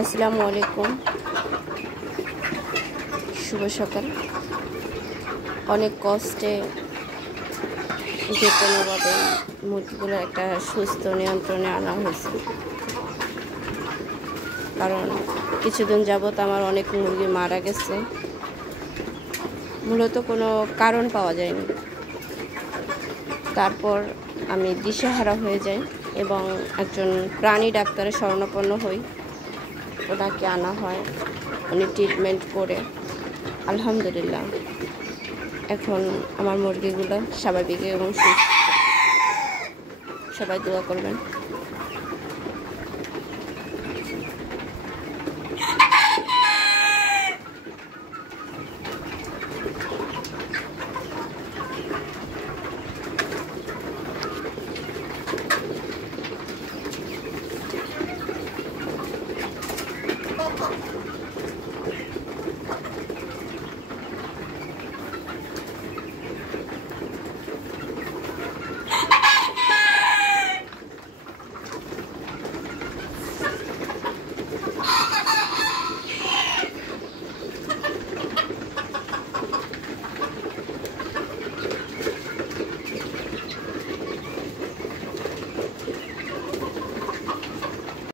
আসসালামু আলাইকুম, শুভ সকাল। অনেক কষ্টে যে কোনোভাবে মুরগিগুলো একটা সুস্থ নিয়ন্ত্রণে আনা হয়েছে, কারণ কিছুদিন যাবত আমার অনেক মুরগি মারা গেছে। মূলত কোনো কারণ পাওয়া যায়নি। তারপর আমি দিশেহারা হয়ে যাই এবং একজন প্রাণী ডাক্তারের শরণাপন্ন হই। ওনাকে আনা হয়, উনি ট্রিটমেন্ট করে আলহামদুলিল্লাহ এখন আমার মুরগিগুলো স্বাভাবিক এবং সুস্থ। সবাই দোয়া করবেন।